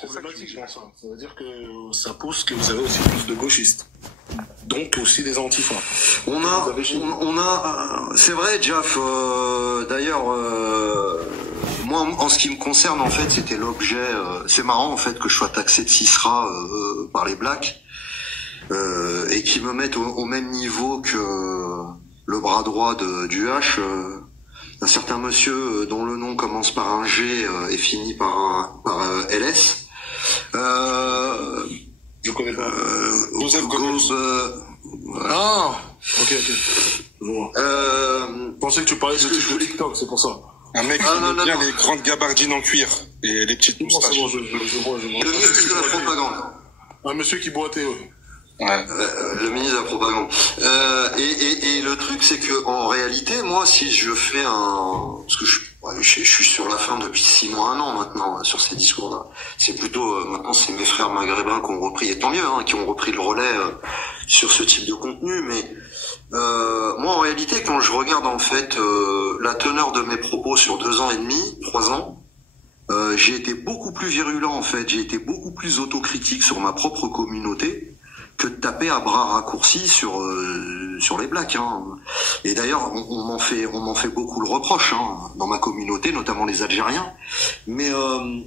C'est problématique, je pense. Ça veut dire que ça pousse que vous avez aussi plus de gauchistes. Donc aussi des antifas. C'est vrai, Jeff. D'ailleurs, moi, en ce qui me concerne, en fait, c'était l'objet. C'est marrant, en fait, que je sois taxé de Cisra par les blacks et qu'ils me mettent au même niveau que le bras droit du H. Un certain monsieur dont le nom commence par un G et finit par LS. Je connais pas. Ah, ok. Je vois. Je pensais que tu parlais de TikTok, c'est pour ça. Un mec qui aime bien les grandes gabardines en cuir et les petites moustaches. C'est bon, je vois. Le ministre de la propagande. Un monsieur qui boitait, oui. Ouais. Le ministre de la propagande. Et le truc, c'est que en réalité, moi, si je fais parce que je suis sur la fin depuis 6 mois, 1 an maintenant sur ces discours-là. C'est plutôt maintenant, c'est mes frères maghrébins qui ont repris, et tant mieux, qui ont repris le relais sur ce type de contenu. Mais moi, en réalité, quand je regarde en fait la teneur de mes propos sur 2 ans et demi, 3 ans. J'ai été beaucoup plus virulent en fait, j'ai été beaucoup plus autocritique sur ma propre communauté que de taper à bras raccourcis sur les blacks. Et d'ailleurs, on m'en fait beaucoup le reproche dans ma communauté, notamment les Algériens, mais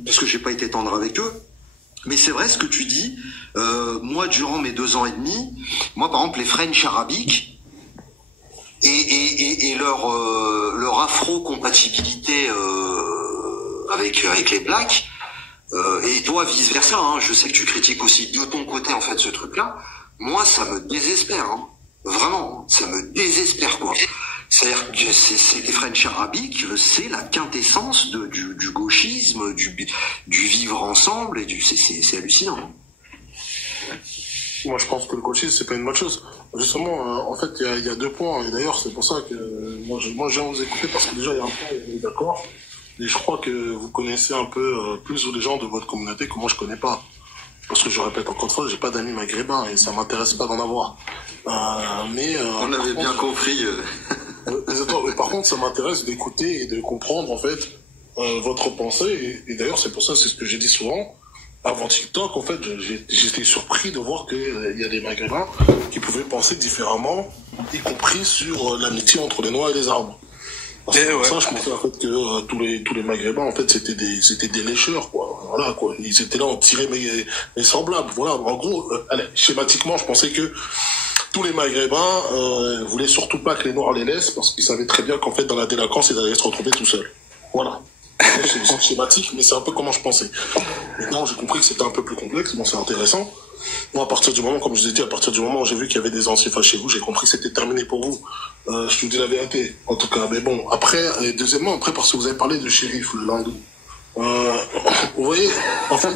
parce que j'ai pas été tendre avec eux. Mais c'est vrai ce que tu dis. Moi, durant mes 2 ans et demi, moi par exemple les French arabiques et leur afro-compatibilité avec les blacks. Et toi, vice versa, je sais que tu critiques aussi de ton côté en fait ce truc-là. Moi, ça me désespère, vraiment, ça me désespère quoi. C'est-à-dire que c'est les French arabiques, c'est la quintessence du gauchisme, du vivre ensemble et c'est hallucinant. Moi, je pense que le gauchisme, c'est pas une bonne chose. Justement, en fait, il y a 2 points. Et d'ailleurs, c'est pour ça que moi, je viens vous écouter parce que déjà, il y a un point, on est d'accord. Et je crois que vous connaissez un peu plus les gens de votre communauté que moi je connais pas. Parce que je répète encore une fois, j'ai pas d'amis maghrébins et ça m'intéresse pas d'en avoir. On avait bien compris. Mais par contre, ça m'intéresse d'écouter et de comprendre en fait votre pensée. Et d'ailleurs, c'est pour ça, c'est ce que j'ai dit souvent. Avant TikTok, en fait, j'étais surpris de voir qu'il y a des maghrébins qui pouvaient penser différemment, y compris sur l'amitié entre les Noirs et les Arabes. Parce que ça, je pensais en fait que tous les maghrébins en fait c'était des lécheurs quoi. Voilà quoi, ils étaient là, on tirait mes semblables. Voilà, en gros, schématiquement, je pensais que tous les maghrébins voulaient surtout pas que les noirs les laissent parce qu'ils savaient très bien qu'en fait dans la délinquance ils allaient se retrouver tout seuls. Voilà. C'est schématique, mais c'est un peu comment je pensais. Maintenant, j'ai compris que c'était un peu plus complexe. Bon, c'est intéressant. Moi, à partir du moment, comme je vous ai dit, à partir du moment où j'ai vu qu'il y avait des antifas chez vous, j'ai compris que c'était terminé pour vous. Je vous dis la vérité, en tout cas. Mais bon, après, et deuxièmement, parce que vous avez parlé de shérif, le landou. Vous voyez, en fait,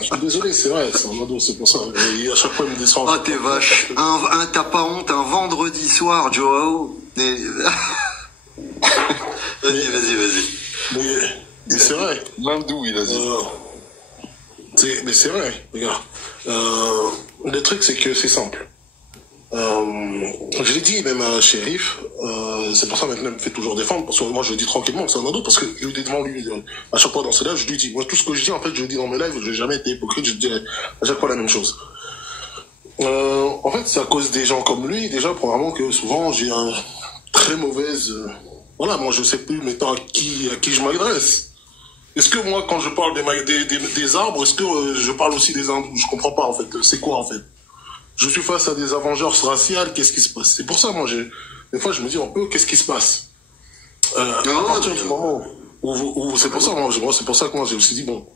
je suis désolé, c'est vrai, c'est un ado, c'est pour ça. Et à chaque fois, il me descend. Ah, t'es vache. T'as pas honte, un vendredi soir, Joao. Vas-y. Mais c'est vrai. Landou, il a dit. Mais c'est vrai, regarde. Le truc, c'est que c'est simple. Je l'ai dit même à Shérif, c'est pour ça maintenant il me fait toujours défendre, parce que moi je le dis tranquillement que c'est un ado, parce que je lui dis devant lui, à chaque fois dans ce live, je lui dis, moi tout ce que je dis en fait, je le dis dans mes lives, je n'ai jamais été hypocrite, je dis à chaque fois la même chose. En fait, c'est à cause des gens comme lui, déjà, probablement que souvent j'ai un très mauvaise, voilà, moi je sais plus maintenant à qui je m'adresse. Est-ce que moi, quand je parle des arbres, est-ce que je parle aussi des hindous? Je comprends pas, en fait. C'est quoi, en fait? Je suis face à des Avengers raciales, qu'est-ce qui se passe? C'est pour ça, moi, des fois, je me dis un peu, qu'est-ce qui se passe? À partir du moment où c'est pour ça, c'est pour ça que moi, j'ai aussi dit, bon,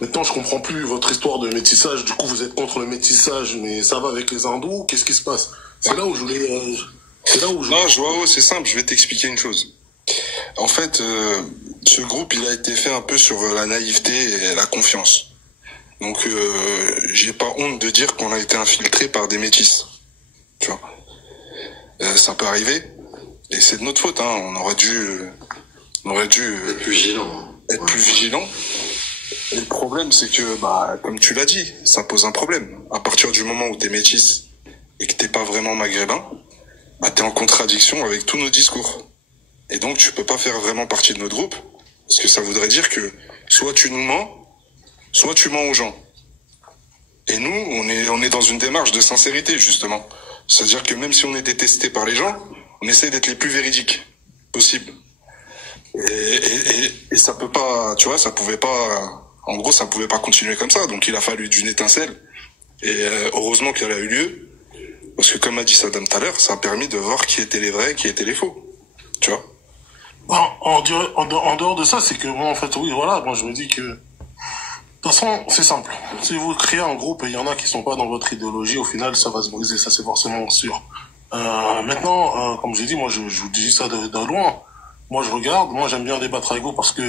maintenant, je comprends plus votre histoire de métissage, du coup, vous êtes contre le métissage, mais ça va avec les hindous, qu'est-ce qui se passe? C'est là où je voulais, Non, Joao, c'est simple, je vais t'expliquer une chose. En fait, ce groupe, il a été fait un peu sur la naïveté et la confiance. Donc, j'ai pas honte de dire qu'on a été infiltré par des métis. Tu vois. Ça peut arriver. Et c'est de notre faute, On aurait dû être plus vigilant. Et le problème, c'est que, comme tu l'as dit, ça pose un problème. À partir du moment où t'es métis et que t'es pas vraiment maghrébin, t'es en contradiction avec tous nos discours. Et donc, tu peux pas faire vraiment partie de notre groupe, parce que ça voudrait dire que soit tu nous mens, soit tu mens aux gens. Et nous, on est dans une démarche de sincérité, justement. C'est-à-dire que même si on est détesté par les gens, on essaie d'être les plus véridiques possible. Et ça peut pas, tu vois, ça pouvait pas, en gros, ça pouvait pas continuer comme ça. Donc il a fallu d'une étincelle. Et heureusement qu'elle a eu lieu. Parce que comme a dit Saddam tout à l'heure, ça a permis de voir qui étaient les vrais, qui étaient les faux. Tu vois? En dehors de ça, c'est que moi, en fait, oui, voilà, moi je me dis que, de toute façon, c'est simple. Si vous créez un groupe et il y en a qui sont pas dans votre idéologie, au final, ça va se briser, ça c'est forcément sûr. Maintenant, comme j'ai dit, moi je vous dis ça de loin. Moi je regarde, moi j'aime bien débattre avec vous parce que,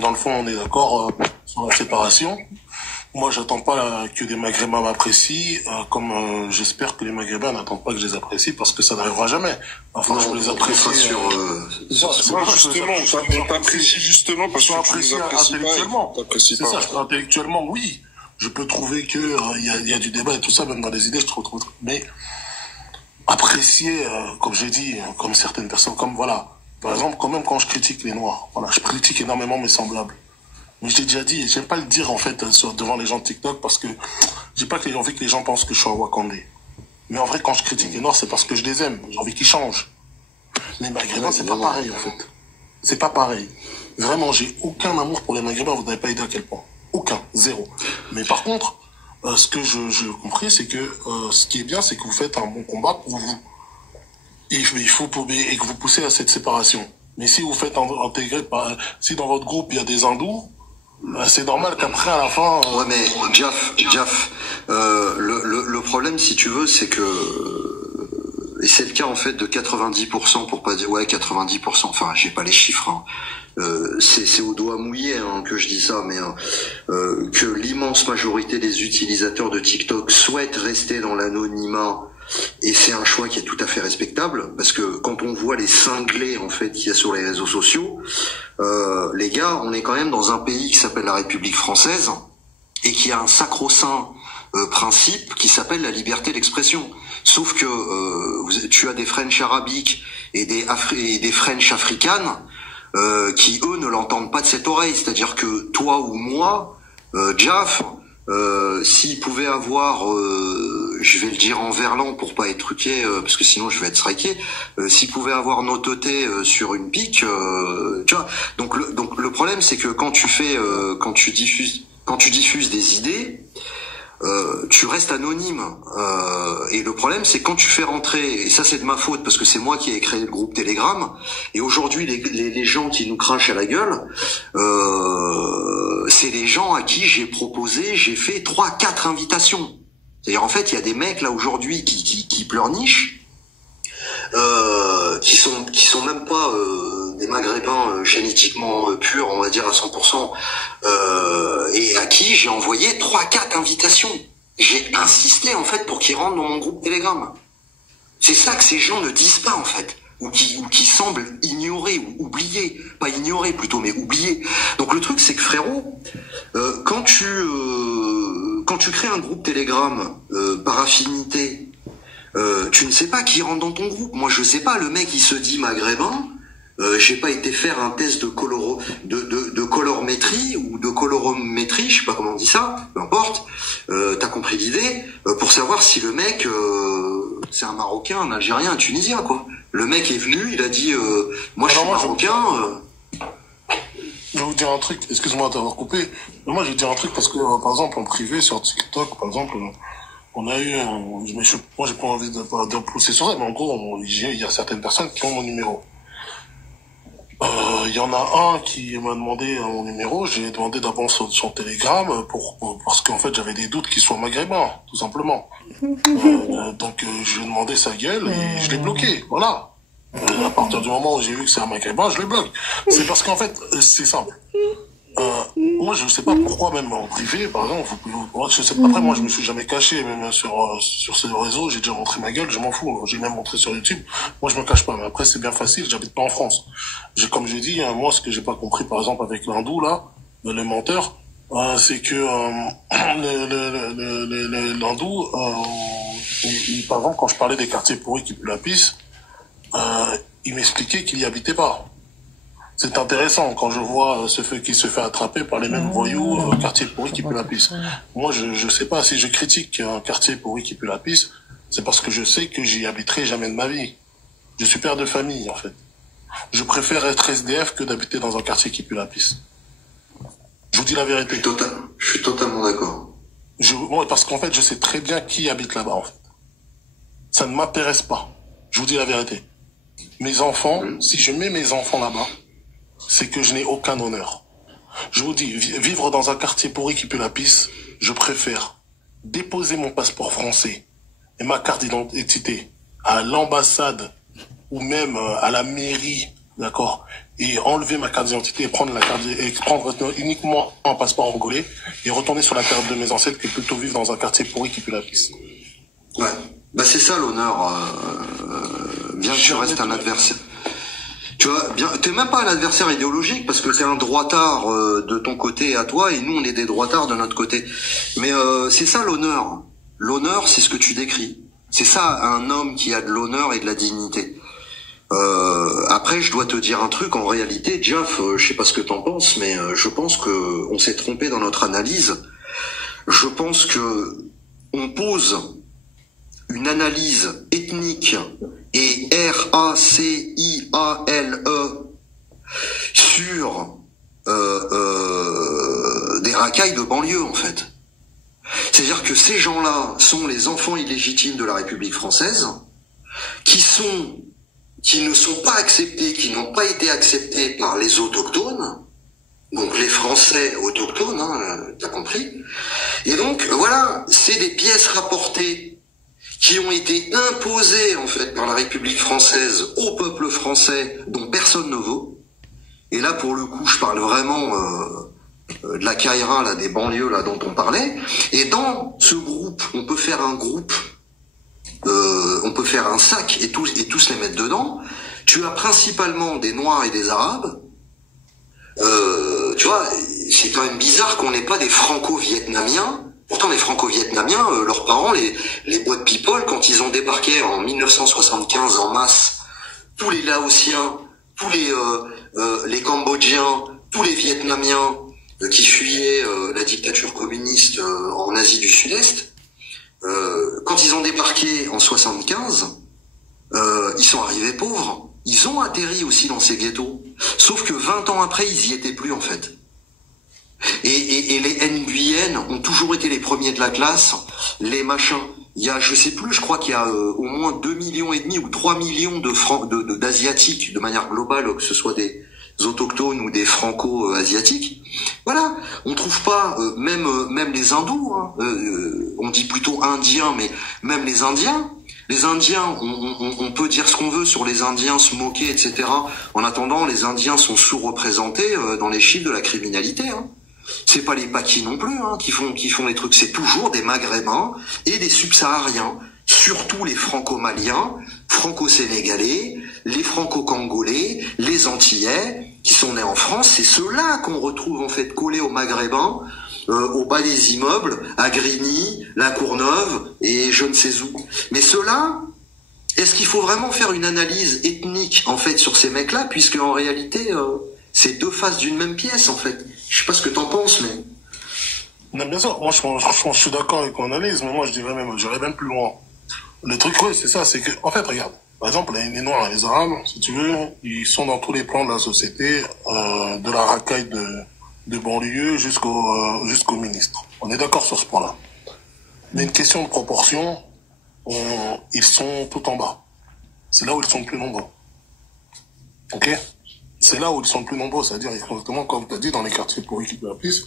dans le fond, on est d'accord sur la séparation. Moi, j'attends pas que des Maghrébins m'apprécient, comme j'espère que les Maghrébins n'attendent pas que je les apprécie parce que ça n'arrivera jamais. Enfin, je peux les apprécier. Justement, on t'apprécie justement parce que tu nous apprécies intellectuellement. C'est ça, intellectuellement, oui. Je peux trouver que il y a du débat et tout ça, même dans les idées, je trouve. Mais apprécier, comme j'ai dit, comme certaines personnes, comme voilà. Par exemple, quand même quand je critique les Noirs, voilà, je critique énormément mes semblables. Mais je t'ai déjà dit, j'aime pas le dire en fait devant les gens de TikTok parce que j'ai pas envie que les gens pensent que je suis un Wakandais. Mais en vrai, quand je critique les Noirs, c'est parce que je les aime. J'ai envie qu'ils changent. Les Maghrébins, c'est pas pareil en fait. C'est pas pareil. Vraiment, j'ai aucun amour pour les Maghrébins. Vous n'avez pas idée à quel point. Aucun, zéro. Mais par contre, ce que je compris, c'est que ce qui est bien, c'est que vous faites un bon combat pour vous. Et que vous poussez à cette séparation. Mais si vous faites intégrer, si dans votre groupe il y a des hindous, c'est normal qu'après à la fin. Ouais, mais Jaff, le problème, si tu veux, c'est que et c'est le cas en fait de 90%, pour pas dire 90%. Enfin, j'ai pas les chiffres. Hein. C'est au doigt mouillé que je dis ça, mais que l'immense majorité des utilisateurs de TikTok souhaitent rester dans l'anonymat. Et c'est un choix qui est tout à fait respectable, parce que quand on voit les cinglés en fait qu'il y a sur les réseaux sociaux, les gars, on est quand même dans un pays qui s'appelle la République française et qui a un sacro-saint principe qui s'appelle la liberté d'expression. Sauf que tu as des French arabiques et des French africaines qui eux ne l'entendent pas de cette oreille. C'est-à-dire que toi ou moi, Jaff, s'il pouvait avoir, je vais le dire en verlan pour pas être truqué, parce que sinon je vais être striké, s'il pouvait avoir nototé sur une pique, tu vois. Donc le problème c'est que quand tu diffuses des idées, tu restes anonyme. Et le problème, c'est quand tu fais rentrer, et ça c'est de ma faute parce que c'est moi qui ai créé le groupe Telegram. Et aujourd'hui, les gens qui nous crachent à la gueule, c'est les gens à qui j'ai fait 3-4 invitations. C'est-à-dire en fait, il y a des mecs là aujourd'hui qui pleurnichent, qui sont même pas des Maghrébins génétiquement purs, on va dire à 100%, et à qui j'ai envoyé 3-4 invitations. J'ai insisté en fait pour qu'ils rentrent dans mon groupe Telegram. C'est ça que ces gens ne disent pas en fait, ou qui semblent ignorer ou oublier, pas ignorer plutôt, mais oublier. Donc le truc c'est que frérot, quand tu crées un groupe Telegram par affinité, tu ne sais pas qui rentre dans ton groupe. Moi je sais pas, le mec il se dit maghrébin. J'ai pas été faire un test de colorimétrie ou de colorométrie, je sais pas comment on dit ça, peu importe. T'as compris l'idée, pour savoir si le mec c'est un Marocain, un Algérien, un Tunisien quoi. Le mec est venu, il a dit moi je suis Marocain. Je vais vous dire un truc, excuse-moi d'avoir coupé. Mais moi je vais dire un truc parce que par exemple en privé sur TikTok, par exemple, on a eu moi j'ai pas envie de pousser sur ça, mais en gros il y a certaines personnes qui ont mon numéro. Il y en a un qui m'a demandé mon numéro, j'ai demandé d'abord son Telegram parce qu'en fait j'avais des doutes qu'il soit maghrébin, tout simplement. Donc je lui ai demandé sa gueule et je l'ai bloqué, voilà. À partir du moment où j'ai vu que c'est un maghrébin, je le bloque. C'est parce qu'en fait, c'est simple. Moi je sais pas pourquoi, même en privé, par exemple, je sais pas, après moi je me suis jamais caché, même sur ces réseaux, j'ai déjà montré ma gueule, je m'en fous, j'ai même montré sur YouTube, moi je me cache pas, mais après c'est bien facile, j'habite pas en France. Comme j'ai dit, moi ce que j'ai pas compris par exemple avec l'hindou là, le menteur, c'est que l'hindou, par exemple quand je parlais des quartiers pourris qui puent la pisse, il m'expliquait qu'il y habitait pas. C'est intéressant quand je vois ce feu qui se fait attraper par les mêmes voyous, quartier pourri qui pue la pisse. Moi, je sais pas si je critique un quartier pourri qui pue la pisse, c'est parce que je sais que j'y habiterai jamais de ma vie. Je suis père de famille, en fait. Je préfère être SDF que d'habiter dans un quartier qui pue la pisse. Je vous dis la vérité. Je suis totalement d'accord. Ouais, parce qu'en fait, je sais très bien qui habite là-bas, en fait. Ça ne m'intéresse pas. Je vous dis la vérité. Mes enfants, si je mets mes enfants là-bas, c'est que je n'ai aucun honneur. Je vous dis, vivre dans un quartier pourri qui pue la pisse, je préfère déposer mon passeport français et ma carte d'identité à l'ambassade ou même à la mairie, d'accord, et enlever ma carte d'identité et prendre uniquement un passeport angolais et retourner sur la terre de mes ancêtres que plutôt vivre dans un quartier pourri qui pue la pisse. Ouais. Bah c'est ça l'honneur, bien que tu restes un adversaire. Tu vois, bien, t'es même pas un adversaire idéologique parce que c'est un droitard de ton côté à toi et nous on est des droitards de notre côté. Mais c'est ça l'honneur. L'honneur, c'est ce que tu décris. C'est ça un homme qui a de l'honneur et de la dignité. Après, je dois te dire un truc. En réalité, Jeff, je sais pas ce que t'en penses, mais je pense que on s'est trompé dans notre analyse. Je pense que on pose une analyse ethnique et RACIALE sur des racailles de banlieue en fait. C'est-à-dire que ces gens-là sont les enfants illégitimes de la République française, qui ne sont pas acceptés, qui n'ont pas été acceptés par les autochtones, donc les Français autochtones, hein, t'as compris. Et donc voilà, c'est des pièces rapportées qui ont été imposées en fait par la République française au peuple français dont personne ne vaut. Et là pour le coup je parle vraiment de la Caïra, là, des banlieues là dont on parlait. Et dans ce groupe, on peut faire un groupe, on peut faire un sac et tous les mettre dedans. Tu as principalement des Noirs et des Arabes. Tu vois, c'est quand même bizarre qu'on n'ait pas des Franco-Vietnamiens. Pourtant, les Franco-Vietnamiens, leurs parents, les boîtes people, quand ils ont débarqué en 1975 en masse, tous les Laotiens, tous les Cambodgiens, tous les Vietnamiens qui fuyaient la dictature communiste en Asie du Sud-Est, quand ils ont débarqué en 75, ils sont arrivés pauvres. Ils ont atterri aussi dans ces ghettos. Sauf que 20 ans après, ils y étaient plus en fait. Et les Nguyen ont toujours été les premiers de la classe, les machins. Il y a, je sais plus, je crois qu'il y a au moins 2,5 millions ou 3 millions d'Asiatiques de manière globale, que ce soit des autochtones ou des franco-asiatiques. Voilà, on trouve pas, même les hindous, hein, on dit plutôt indiens, mais même les Indiens. Les Indiens, on peut dire ce qu'on veut sur les Indiens, se moquer, etc. En attendant, les Indiens sont sous-représentés dans les chiffres de la criminalité. Hein. C'est pas les Paquis non plus hein, qui font les trucs. C'est toujours des Maghrébins et des Subsahariens. Surtout les Franco-Maliens, Franco-Sénégalais, les Franco-Congolais, les Antillais qui sont nés en France. C'est ceux-là qu'on retrouve en fait collés aux Maghrébins, au bas des immeubles, à Grigny, la Courneuve et je ne sais où. Mais ceux-là, est-ce qu'il faut vraiment faire une analyse ethnique en fait sur ces mecs-là, puisque en réalité c'est deux faces d'une même pièce en fait. Je sais pas ce que t'en penses, mais Non, bien sûr, moi je suis d'accord avec mon analyse, mais moi j'irais même plus loin. Le truc, ouais, c'est ça, c'est que, en fait, regarde, par exemple, les Noirs et les Arabes, si tu veux, ils sont dans tous les plans de la société, de la racaille de banlieue jusqu'au ministre. On est d'accord sur ce point-là. Mais une question de proportion, ils sont tout en bas. C'est là où ils sont le plus nombreux. Ok? C'est là où ils sont le plus nombreux, c'est-à-dire exactement comme tu as dit, dans les quartiers pourris qui la pisse.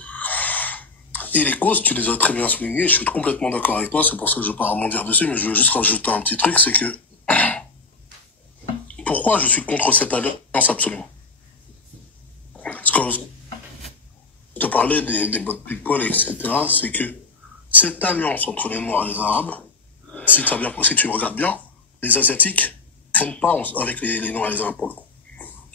Et les causes, tu les as très bien soulignées, je suis complètement d'accord avec toi, c'est pour ça que je ne vais pas rebondir dessus, mais je veux juste rajouter un petit truc, c'est que pourquoi je suis contre cette alliance absolument? Parce que je te parlais des bottes people, etc., c'est que cette alliance entre les Noirs et les Arabes, si tu regardes bien, les Asiatiques ne traînent pas avec les Noirs et les Arabes pour le coup.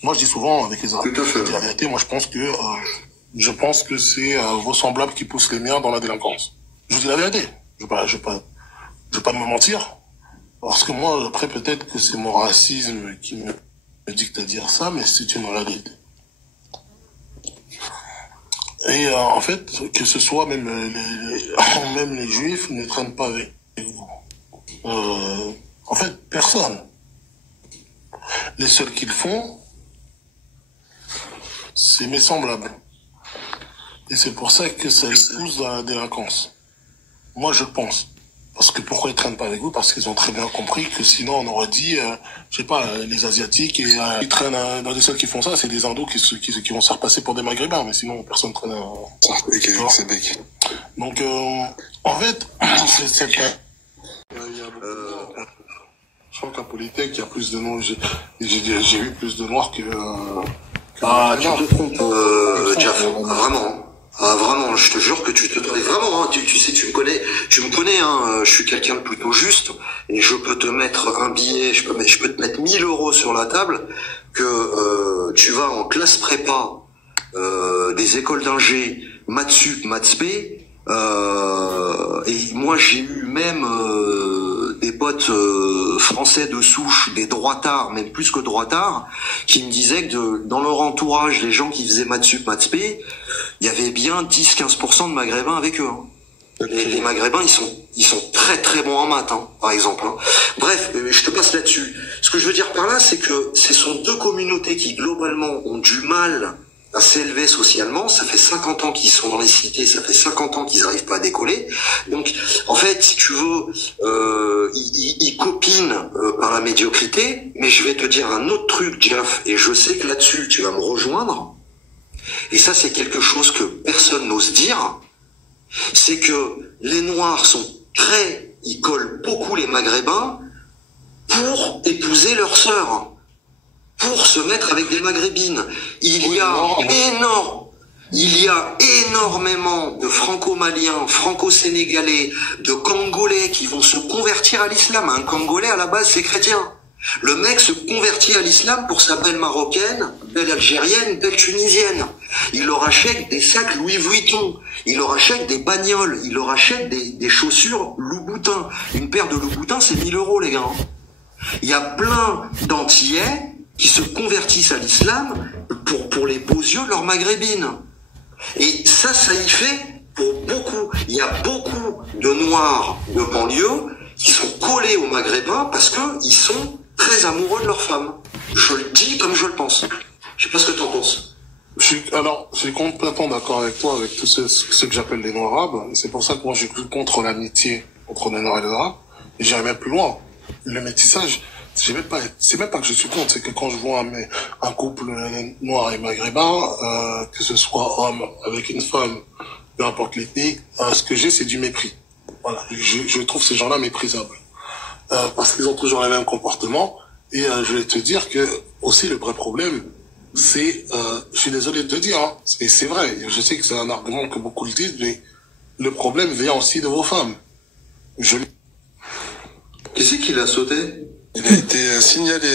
Moi, je dis souvent avec les Arabes. tout à fait. Je dis la vérité, moi je pense que c'est vos semblables qui poussent les miens dans la délinquance. Je vous dis la vérité. Je vais pas me mentir. Parce que moi, après, peut-être que c'est mon racisme qui me dicte à dire ça, mais c'est une réalité. Et en fait, que ce soit même même les juifs ne traînent pas avec vous. En fait, personne. Les seuls qui le font, c'est mes semblables. Et c'est pour ça que ça pousse dans la délinquance. Moi, je pense. Parce que pourquoi ils traînent pas avec vous? Parce qu'ils ont très bien compris que sinon on aurait dit, je sais pas, les Asiatiques, et ils traînent dans les seuls qui font ça, c'est des Indos qui vont se faire passer pour des Maghrébins, mais sinon personne traîne. C'est bec. Donc, en fait, c'est pas. Il y a beaucoup de... Je crois qu'à Polytech, il y a plus de noirs. J'ai vu plus de noirs que Ah, tu te trompes, Jeff. Vraiment. Ah, vraiment, je te jure que tu te trompes. Vraiment, hein, tu sais, tu me connais, hein, je suis quelqu'un de plutôt juste, et je peux te mettre un billet, je peux te mettre 1000 € sur la table, que, tu vas en classe prépa, des écoles d'ingé, maths sup, maths spé, et moi j'ai eu même, des potes français de souche, des droitards, même plus que droitards, qui me disaient que dans leur entourage, les gens qui faisaient maths sup, maths spé, il y avait bien 10-15% de maghrébins avec eux. Hein. Les maghrébins, ils sont très très bons en maths, hein, par exemple. Hein. Bref, je te passe là-dessus. Ce que je veux dire par là, c'est que ce sont deux communautés qui globalement ont du mal à s'élever socialement. Ça fait 50 ans qu'ils sont dans les cités, ça fait 50 ans qu'ils n'arrivent pas à décoller. Donc, en fait, si tu veux, ils copinent par la médiocrité. Mais je vais te dire un autre truc, Jeff, et je sais que là-dessus, tu vas me rejoindre. Et ça, c'est quelque chose que personne n'ose dire. C'est que les Noirs ils collent beaucoup les Maghrébins pour épouser leurs sœurs, pour se mettre avec des Maghrébines. Il y a énormément de Franco-Maliens, Franco-Sénégalais, de Congolais qui vont se convertir à l'islam. Un Congolais, à la base, c'est chrétien. Le mec se convertit à l'islam pour sa belle marocaine, belle algérienne, belle tunisienne. Il leur achète des sacs Louis Vuitton, il leur achète des bagnoles, il leur achète des chaussures Louboutin. Une paire de Louboutin, c'est 1000 € les gars. Il y a plein d'Antillais qui se convertissent à l'islam pour les beaux yeux de leurs maghrébines. Et ça y fait pour beaucoup. Il y a beaucoup de Noirs de banlieue qui sont collés aux Maghrébins parce qu'ils sont très amoureux de leurs femmes. Je le dis comme je le pense. Je sais pas ce que t'en penses. Je suis complètement d'accord avec toi, avec tous ceux que j'appelle les Noirs arabes. C'est pour ça que moi, je suis contre l'amitié entre les Noirs et les Arabes. Et j'irai même plus loin. Le métissage, c'est même pas que je suis contre, c'est que quand je vois un couple noir et maghrébin, que ce soit homme avec une femme, peu importe l'ethnie, ce que j'ai, c'est du mépris. Voilà. Je trouve ces gens-là méprisables. Parce qu'ils ont toujours les mêmes comportements. Et je vais te dire que aussi le vrai problème, c'est, je suis désolé de te dire, hein, et c'est vrai, je sais que c'est un argument que beaucoup le disent, mais le problème vient aussi de vos femmes. Qui c'est qui l'a sauté? Il a été signalé,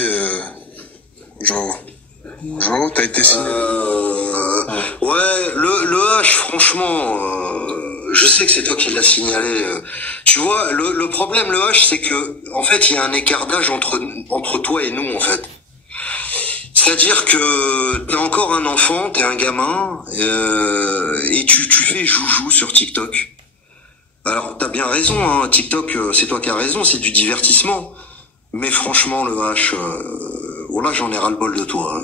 Joao, t'as été signalé. Ouais, le H, franchement, je sais que c'est toi qui l'as signalé. Tu vois, le problème, le H, c'est que, en fait, il y a un écart d'âge entre toi et nous, en fait. C'est-à-dire que t'es encore un enfant, t'es un gamin, et tu fais joujou sur TikTok. Alors, t'as bien raison, hein, TikTok, c'est toi qui as raison, c'est du divertissement. Mais franchement, le H, voilà, j'en ai ras-le-bol de toi.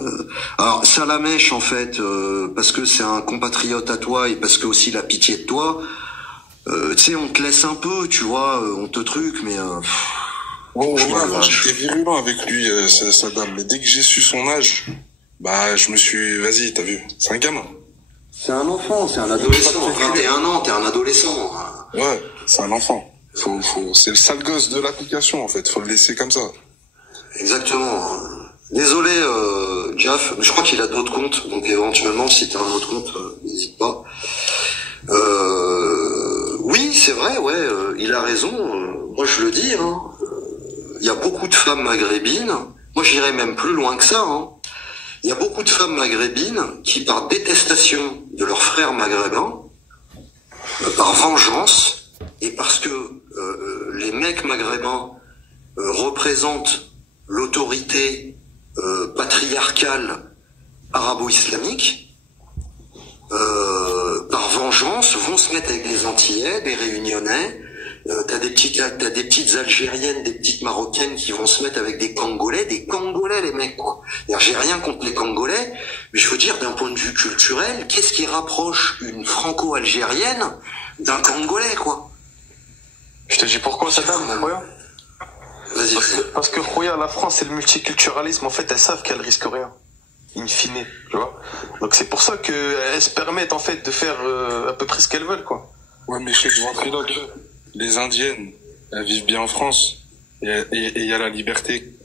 Alors, Salamèche, en fait, parce que c'est un compatriote à toi et parce que aussi la pitié de toi, tu sais, on te laisse un peu, tu vois, on te truc, mais... j'étais virulent avec lui, Saddam, mais dès que j'ai su son âge, bah, je me suis... Vas-y, t'as vu, c'est un gamin. C'est un enfant, c'est un adolescent. 21 ans, t'es un adolescent. Ouais, c'est un enfant. C'est le sale gosse de l'application, en fait. Faut le laisser comme ça. Exactement. Désolé, Jeff. Je crois qu'il a d'autres comptes. Donc, éventuellement, si t'as un autre compte, n'hésite pas. Oui, c'est vrai, ouais. Il a raison. Moi, je le dis, hein. Il y a beaucoup de femmes maghrébines. Moi, j'irais même plus loin que ça, hein. Il y a beaucoup de femmes maghrébines qui, par détestation de leurs frères maghrébins, par vengeance, et parce que les mecs maghrébins représentent l'autorité patriarcale arabo-islamique, par vengeance, vont se mettre avec des Antillais, des Réunionnais. T'as des petites Algériennes, des petites Marocaines qui vont se mettre avec des Congolais les mecs, quoi. J'ai rien contre les Congolais, mais je veux dire, d'un point de vue culturel, qu'est-ce qui rapproche une Franco-Algérienne d'un Congolais, quoi? Je te dis pourquoi, ça dame, Khoya. Vas-y. Parce que Khoya, la France et le multiculturalisme, en fait, elles savent qu'elles risquent rien. In fine, tu vois. Donc c'est pour ça qu'elles se permettent, en fait, de faire à peu près ce qu'elles veulent, quoi. Ouais, mais chez le ventriloque, les Indiennes, elles vivent bien en France. Et il y a la liberté,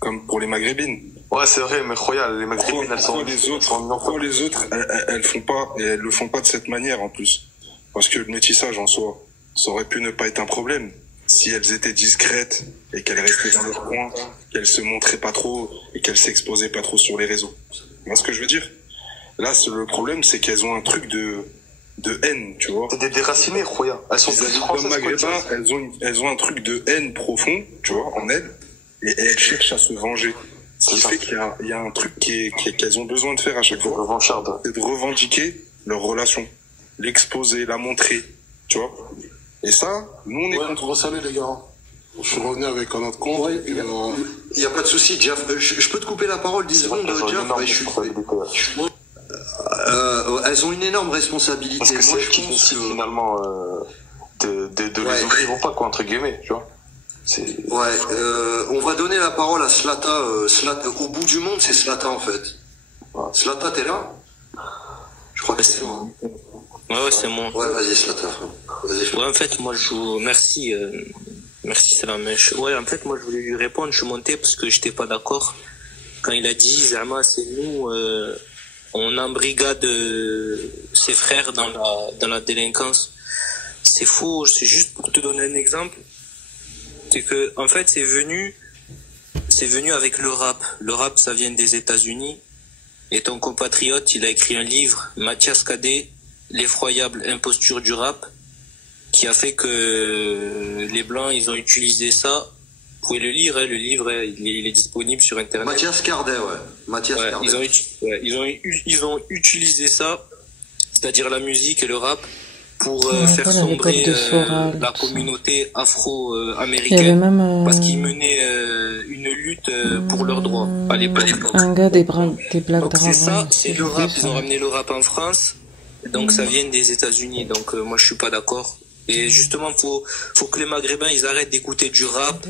comme pour les Maghrébines. Ouais, c'est vrai, mais Khoya, les Maghrébines, elles sont... Pourquoi les autres, elles font pas, et elles le font pas de cette manière, en plus. Parce que le métissage, en soi, ça aurait pu ne pas être un problème. Si elles étaient discrètes, et qu'elles restaient dans leur coin, qu'elles se montraient pas trop, et qu'elles s'exposaient pas trop sur les réseaux. Tu vois ce que je veux dire? Là, le problème, c'est qu'elles ont un truc de haine, tu vois. C'est des déracinées, Khoya. Elles sont plus françaises maghrébins, elles ont un truc de haine profond, tu vois, en elles, et elles cherchent à se venger. Ce qui fait qu'il y a un truc qu'elles ont besoin de faire à chaque fois. C'est de revendiquer leur relation. L'exposer, la montrer, tu vois. Et ça, nous, on est contre. Salut les gars. Je suis revenu avec un autre compte. Ouais, il n'y a pas de souci, Jeff. Je peux te couper la parole 10 secondes, Jeff? Elles ont une énorme responsabilité. Parce que c'est elles qui décident finalement de les ouvrir ou pas, quoi, entre guillemets, tu vois. On va donner la parole à Slata. Au bout du monde, c'est Slata en fait. Ouais. Slata, t'es là? Je crois que c'est toi. Ouais, c'est moi. Ouais, vas-y, Slata. Vas-y. Ouais, en fait, moi, merci, Salam. Ouais, en fait, moi, je voulais lui répondre. Je suis monté parce que j'étais pas d'accord. Quand il a dit, Zama, c'est nous, on embrigade ses frères dans la délinquance. C'est faux. C'est juste pour te donner un exemple. C'est que, en fait, c'est venu avec le rap. Le rap, ça vient des États-Unis. Et ton compatriote, il a écrit un livre, Mathias Cadet, l'effroyable imposture du rap, qui a fait que les Blancs, ils ont utilisé ça. Vous pouvez le lire, hein, le livre, hein, il est disponible sur Internet. Mathias Cadet, ouais. Mathias Cadet. Ils ont utilisé ça, c'est-à-dire la musique et le rap, pour faire sombrer la communauté afro-américaine, parce qu'ils menaient une lutte pour leurs droits à l'époque. Un gars des Black Donc c'est ça, c'est le rap. Ils ont ramené le rap en France, donc ça vient des États-Unis. Donc moi je suis pas d'accord. Et justement, faut que les Maghrébins ils arrêtent d'écouter du rap.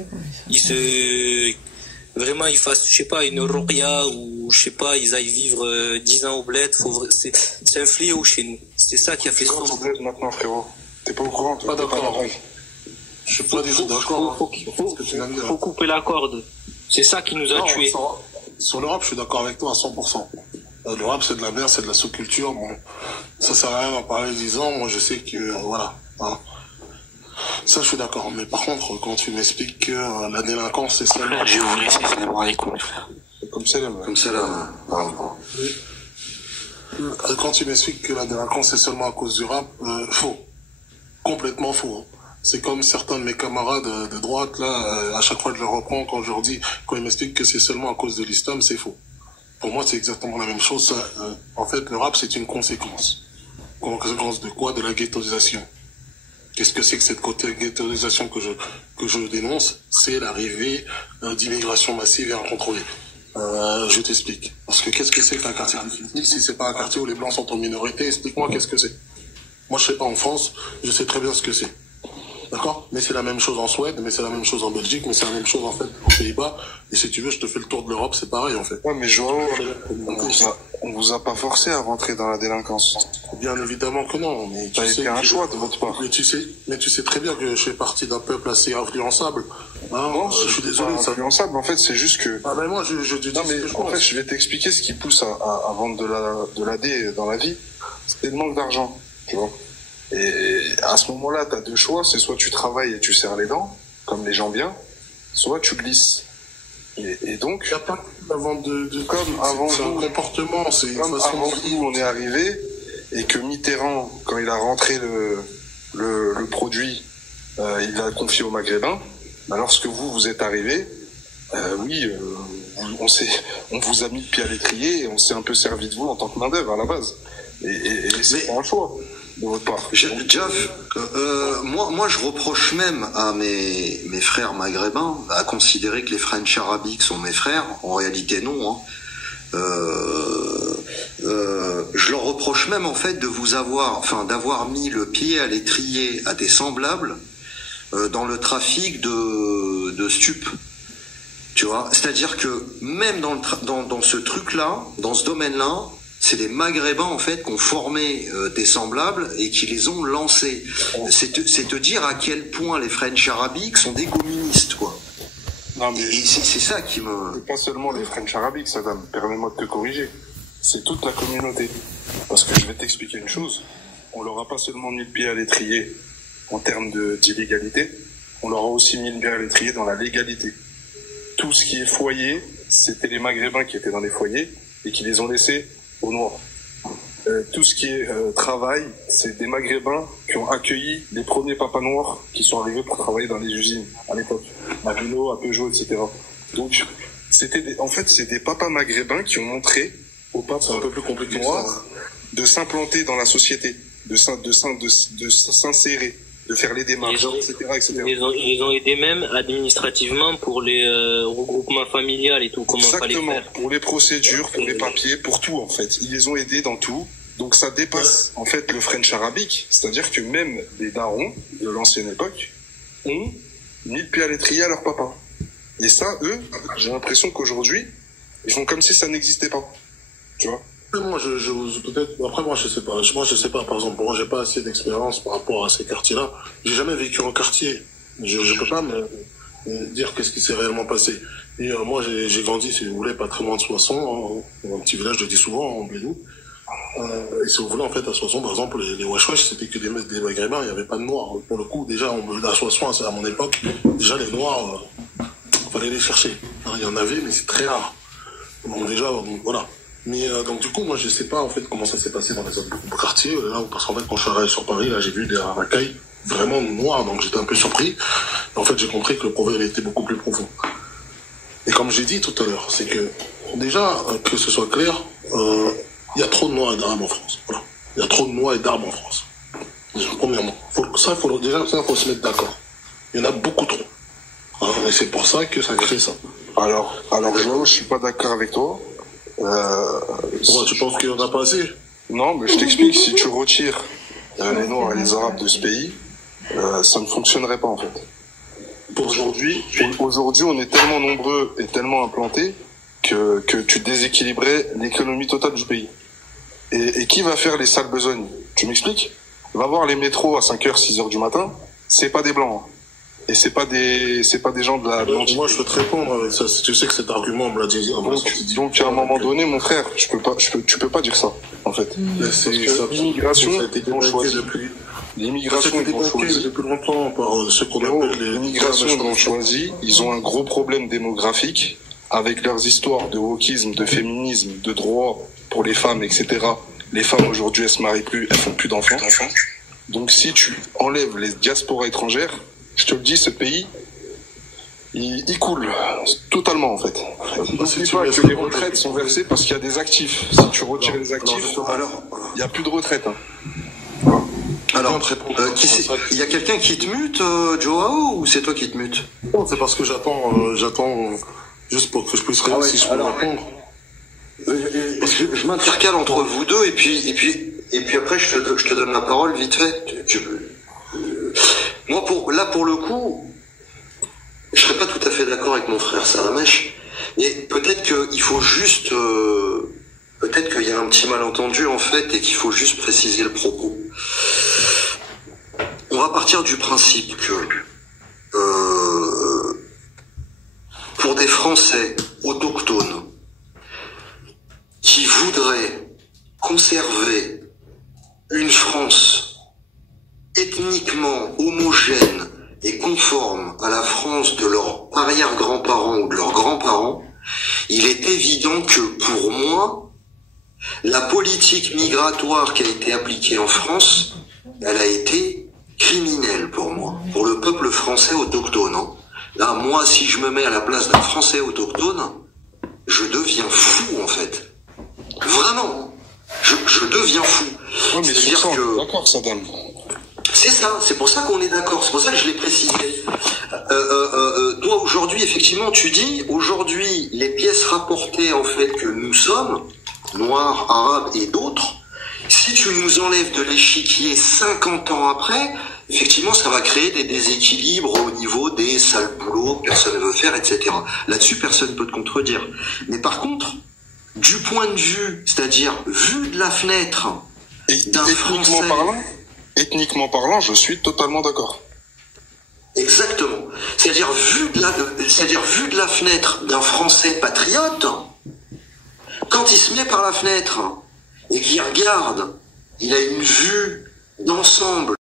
Vraiment ils fassent, je sais pas, une ruqya ou je sais pas, ils aillent vivre 10 ans au bled. C'est un fléau chez nous. C'est ça qui a fait ça. Au bled maintenant, frérot. T'es pas au courant, pas d'accord. Je suis pas du tout d'accord. Faut couper la corde. C'est ça qui nous a tués. Sur le rap, je suis d'accord avec toi à 100%. Le rap, c'est de la merde, c'est de la sous-culture. Bon, ça sert à rien d'en parler 10 ans. Moi, je sais que, voilà. Hein. Ça, je suis d'accord. Mais par contre, quand tu m'expliques que la délinquance, c'est seulement... J'ai ouvert, c'est comme ça, là. Comme ça, là. Quand tu m'expliques que la délinquance, c'est seulement à cause du rap, faux. Complètement faux. Hein. C'est comme certains de mes camarades de droite, là, à chaque fois que je leur reprends, quand ils m'expliquent que c'est seulement à cause de l'islam, c'est faux. Pour moi, c'est exactement la même chose. En fait, le rap, c'est une conséquence. Conséquence de quoi? De la ghettoisation. Qu'est-ce que c'est que cette ghettoisation que je dénonce? C'est l'arrivée d'immigration massive et incontrôlée. Je t'explique. Parce que qu'est-ce que c'est qu'un quartier difficile si c'est pas un quartier où les blancs sont en minorité? Explique-moi qu'est-ce que c'est. Moi, je sais pas en France, je sais très bien ce que c'est. D'accord? Mais c'est la même chose en Suède, mais c'est la même chose en Belgique, mais c'est la même chose en fait aux Pays-Bas. Et si tu veux, je te fais le tour de l'Europe, c'est pareil en fait. Ouais, mais Joao, on vous a pas forcé à rentrer dans la délinquance. Bien évidemment que non. Mais ça a été un choix de votre part. Mais tu sais très bien que je fais partie d'un peuple assez influençable. Hein, non, je suis désolé. Influençable, en fait, c'est juste que... Ah ben moi, je dis non, mais ce que je en pense. fait, je vais t'expliquer ce qui pousse à vendre de l'AD dans la vie. C'est le manque d'argent, tu vois. Et à ce moment-là, t'as deux choix. C'est soit tu travailles et tu serres les dents, comme les gens bien, soit tu glisses. Et donc... Il n'y a pas que la vente de comme avant c'est un comportement, c'est une comme façon avant de vivre. nous, on est arrivé, et que Mitterrand, quand il a rentré le produit, il l'a confié aux Maghrébins. Bah, lorsque vous êtes arrivé, on vous a mis le pied à l'étrier et on s'est un peu servi de vous en tant que main-d'œuvre à la base. Et c'est pas un choix de votre part. Jeff, moi je reproche même à mes frères maghrébins à considérer que les French arabiques sont mes frères. En réalité non. Hein. Je leur reproche même en fait d'avoir mis le pied à l'étrier à des semblables dans le trafic de stupes. Tu vois, c'est-à-dire que même dans ce truc-là, dans ce domaine-là, c'est des Maghrébins en fait qui ont formé des semblables et qui les ont lancés. C'est te dire à quel point les French arabiques sont des communistes, quoi. Non, mais c'est ça qui me... C'est pas seulement les French arabiques, Saddam, permets-moi de te corriger. C'est toute la communauté. Parce que je vais t'expliquer une chose. On leur a pas seulement mis le pied à l'étrier en termes d'illégalité, on leur a aussi mis le pied à l'étrier dans la légalité. Tout ce qui est foyer, c'était les Maghrébins qui étaient dans les foyers et qui les ont laissés aux Noirs. Tout ce qui est travail, c'est des Maghrébins qui ont accueilli les premiers papas noirs qui sont arrivés pour travailler dans les usines à l'époque, à Renault, à Peugeot, etc. Donc, en fait, c'est des papas maghrébins qui ont montré aux papas un peu plus compliqué noirs de s'implanter dans la société, de s'insérer, de faire les démarches, etc. Ils ont aidé même administrativement pour les regroupements familiales et tout. Comment fallait faire. Pour les procédures, pour les papiers, pour tout en fait. Ils les ont aidés dans tout. Donc ça dépasse en fait le French arabique, c'est-à-dire que même des darons de l'ancienne époque ont mis le pied à l'étrier à leur papa. Et ça, eux, j'ai l'impression qu'aujourd'hui, ils font comme si ça n'existait pas. Tu vois? Moi, je sais pas. Par exemple, moi, j'ai pas assez d'expérience par rapport à ces quartiers-là. J'ai jamais vécu en quartier. Je peux pas me dire qu'est-ce qui s'est réellement passé. Et moi, j'ai grandi, si vous voulez, pas très loin de Soissons, un petit village, je le dis souvent, en Bédou. Et si vous voulez, en fait, à Soissons, par exemple, les Wesh Wesh, c'était que des Maghrébins, il n'y avait pas de Noirs. Pour le coup, déjà, à Soissons, à mon époque, déjà, les Noirs, fallait les chercher. Il y en avait, mais c'est très rare. Donc déjà, voilà. Mais donc du coup, moi, je sais pas en fait comment ça s'est passé dans les autres quartiers. Là, parce qu'en fait, quand je suis arrivé sur Paris, là, j'ai vu des racailles vraiment noires, donc j'étais un peu surpris. Et en fait, j'ai compris que le problème était beaucoup plus profond. Et comme j'ai dit tout à l'heure, c'est que déjà, que ce soit clair, il y a trop de noirs et d'arabes en France. Voilà. Il y a trop de noirs et d'arabes en France. Déjà, premièrement, faut se mettre d'accord. Il y en a beaucoup trop. Et c'est pour ça que ça crée ça. Alors, je suis pas d'accord avec toi. Tu penses qu'il y en a pas assez? Non, mais je t'explique, si tu retires les Noirs et les Arabes de ce pays, ça ne fonctionnerait pas en fait. Aujourd'hui, on est tellement nombreux et tellement implantés que tu déséquilibrais l'économie totale du pays. Et qui va faire les sales besognes? Tu m'expliques? Va voir les métros à 5h, 6h du matin, c'est pas des Blancs. Hein. Et c'est pas des gens de la... Moi, je peux te répondre avec ça. Tu sais que cet argument, on me l'a dit. Donc, à un moment donné, mon frère, tu peux pas dire ça, en fait. L'immigration, ils ont choisi. L'immigration, ils ont choisi. Depuis longtemps par ce qu'on appelle l'immigration, ils ont choisi. Ils ont un gros problème démographique avec leurs histoires de wokisme, de féminisme, de droits pour les femmes, etc. Les femmes, aujourd'hui, elles se marient plus, elles font plus d'enfants. Donc, si tu enlèves les diasporas étrangères, je te le dis, ce pays, il coule totalement en fait. N'oublie pas que les retraites sont versées parce qu'il y a des actifs. Si tu retires les actifs, il n'y a plus de retraite. Hein. Alors, il y a quelqu'un qui te mute, Joao, ou c'est toi qui te mute? Non, c'est parce que j'attends juste pour que je puisse répondre, si je peux répondre. Je m'intercale entre vous deux et puis après je te donne la parole vite fait. Moi, pour le coup, je serais pas tout à fait d'accord avec mon frère Salamèche. Et peut-être qu'il faut juste, peut-être qu'il y a un petit malentendu en fait et qu'il faut juste préciser le propos. On va partir du principe que pour des Français autochtones qui voudraient conserver une France ethniquement homogène et conforme à la France de leurs arrière-grands-parents ou de leurs grands-parents, il est évident que pour moi, la politique migratoire qui a été appliquée en France, elle a été criminelle pour moi, pour le peuple français autochtone. Hein. Là, moi, si je me mets à la place d'un Français autochtone, je deviens fou en fait. Vraiment. je deviens fou. Ouais, mais sur ça, on est d'accord, Saddam. C'est ça, c'est pour ça qu'on est d'accord, c'est pour ça que je l'ai précisé. Toi aujourd'hui, effectivement, tu dis, aujourd'hui, les pièces rapportées en fait que nous sommes, noirs, arabes et d'autres, si tu nous enlèves de l'échiquier 50 ans après, effectivement, ça va créer des déséquilibres au niveau des sales boulots que personne ne veut faire, etc. Là-dessus, personne ne peut te contredire. Mais par contre, du point de vue, c'est-à-dire vu de la fenêtre d'un Français... Ethniquement parlant, je suis totalement d'accord. Exactement. C'est-à-dire vu de la fenêtre d'un Français patriote, quand il se met par la fenêtre et qu'il regarde, il a une vue d'ensemble